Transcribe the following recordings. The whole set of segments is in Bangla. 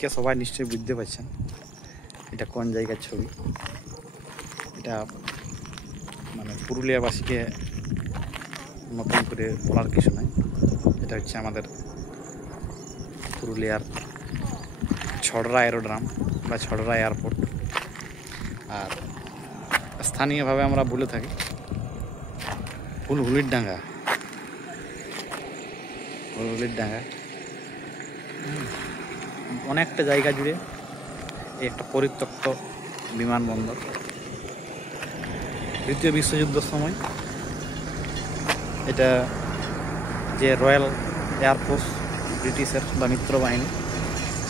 দেখে সবাই নিশ্চয়ই বুঝতে পারছেন এটা কোন জায়গার ছবি। এটা মানে পুরুলিয়াবাসীকে নতুন করে বলার কিছু নাই। এটা হচ্ছে আমাদের পুরুলিয়ার ছড়রা এরোড্রাম বা ছড়রা এয়ারপোর্ট, আর স্থানীয়ভাবে আমরা বলে থাকি হুলহুলির ডাঙ্গা। হুলহুলির ডাঙ্গা অনেকটা জায়গা জুড়ে এই একটা পরিত্যক্ত বিমানবন্দর। দ্বিতীয় বিশ্বযুদ্ধের সময় এটা যে রয়্যাল এয়ারফোর্স ব্রিটিশের বা মিত্র বাহিনী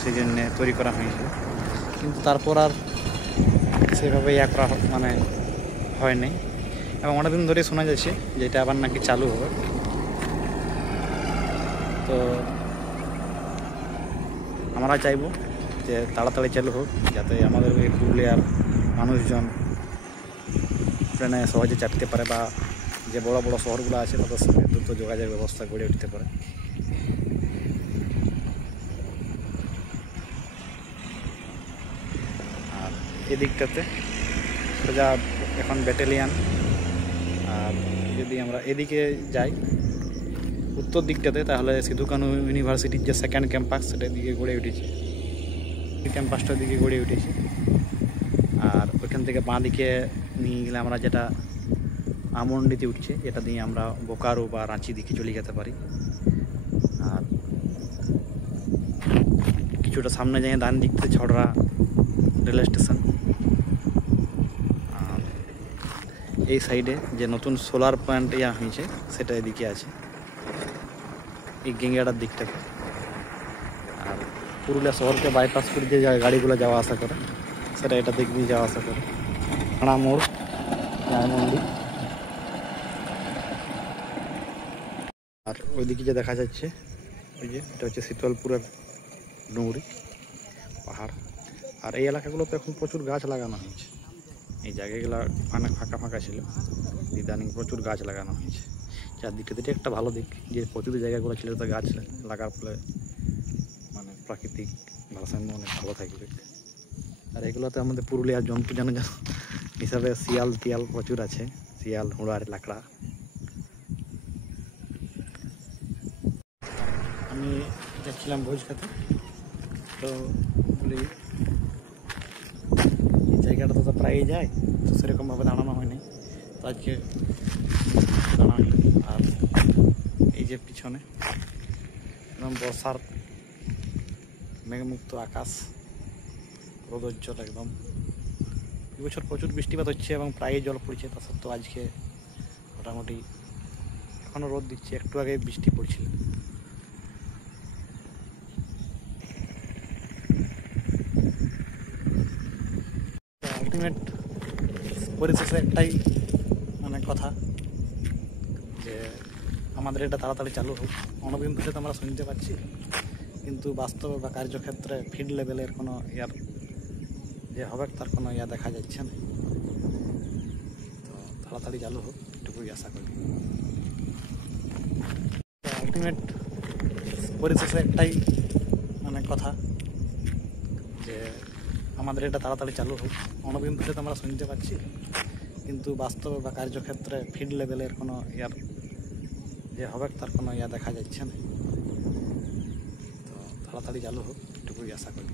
সেই জন্যে তৈরি করা হয়েছিল, কিন্তু তারপর আর সেভাবে ইয়া করা মানে হয়নি, এবং অনেকদিন ধরে শোনা যাচ্ছে যে এটা আবার নাকি চালু হবে। তো আমরা চাইব যে তাড়াতাড়ি চালু হোক, যাতে আমাদের এই পুরুলিয়ার মানুষজন ট্রেনে সহজে চাপতে পারে বা যে বড় বড় শহরগুলো আছে তাদের সঙ্গে দ্রুত যোগাযোগ ব্যবস্থা গড়ে উঠতে পারে। আর এদিকটাতে যা এখন ব্যাটালিয়ান, আর যদি আমরা এদিকে যাই উত্তর দিকটাতে তাহলে সিধু কানু ইউনিভার্সিটির যে সেকেন্ড ক্যাম্পাস সেটার দিকে গড়ে উঠেছে, ক্যাম্পাসটার দিকে গড়ে উঠেছে। আর ওইখান থেকে বাঁ দিকে নিয়ে গেলে আমরা যেটা আমন্ডিতে উঠছে, এটা দিয়ে আমরা বোকারো বা রাঁচি দিকে চলে যেতে পারি। আর কিছুটা সামনে যাই ডান দিক থেকে ছড়রা রেল স্টেশন। আর এই সাইডে যে নতুন সোলার প্ল্যান্ট ইয়া হয়েছে সেটা এদিকে আছে, এই গেঙ্গাটার দিকটাতে। আর পুরুলিয়া শহরকে বাইপাস করে যে গাড়িগুলো যাওয়া আসা করে সেটা এটা দিক দিয়ে যাওয়া আসা করে। খাড়া মোড়, মন্দির, আর ওইদিকে যে দেখা যাচ্ছে ওই যে এটা হচ্ছে শীতলপুরের ডুংরি পাহাড়। আর এই এলাকাগুলোতে এখন প্রচুর গাছ লাগানো হয়েছে। এই জায়গাগুলো অনেক ফাঁকা ফাঁকা ছিল, ইদানিং প্রচুর গাছ লাগানো হয়েছে। চারদিকটা এটা একটা ভালো দিক যে প্রতিটি জায়গাগুলো ছিল তো গাছ লাগার ফলে মানে প্রাকৃতিক ভারসাম্য অনেক ভালো থাকবে। আর এগুলোতে আমাদের পুরুলিয়ার জন্তু জনজন হিসাবে শিয়াল টিয়াল প্রচুর আছে, শিয়াল, হুড়ার, লাকড়া। আমি যাচ্ছিলাম ভোজ খেতে, তো বলি এই জায়গাটা তো প্রায়ই যায়, তো সেরকমভাবে দাঁড়ানো হয়নি, তো আজকে দাঁড়াই। আর এই যে পিছনে একদম বর্ষার মেঘমুক্ত আকাশ, রোদোজ্জ্বল একদম। এবছর প্রচুর বৃষ্টিপাত হচ্ছে এবং প্রায়ই জল পড়ছে, তা সত্ত্বেও আজকে মোটামুটি এখনও রোদ দিচ্ছে, একটু আগে বৃষ্টি পড়ছিল। আলটিমেট পরিশেষে একটাই মানে কথা যে আমাদের এটা তাড়াতাড়ি চালু হোক। অনেকদিন ধরে তো আমরা শুনতে পাচ্ছি, কিন্তু বাস্তবে বা কার্যক্ষেত্রে ফিল্ড লেভেলের কোনো ইয়ার যে হবে তার কোনো ইয়া দেখা যাচ্ছে না। তো তাড়াতাড়ি চালু হোক এটুকুই আশা করি। আলটিমেট পরিশেষে একটাই মানে কথা যে আমাদের এটা তাড়াতাড়ি চালু হোক। অনেকদিন ধরে তো আমরা শুনতে পাচ্ছি, কিন্তু বাস্তবে বা কার্যক্ষেত্রে ফিল্ড লেভেলের কোনো ইয়ার যে হবে তার কোনো ইয়া দেখা যাচ্ছে না। তো তাড়াতাড়ি চালু হোক এটুকুই আশা করি।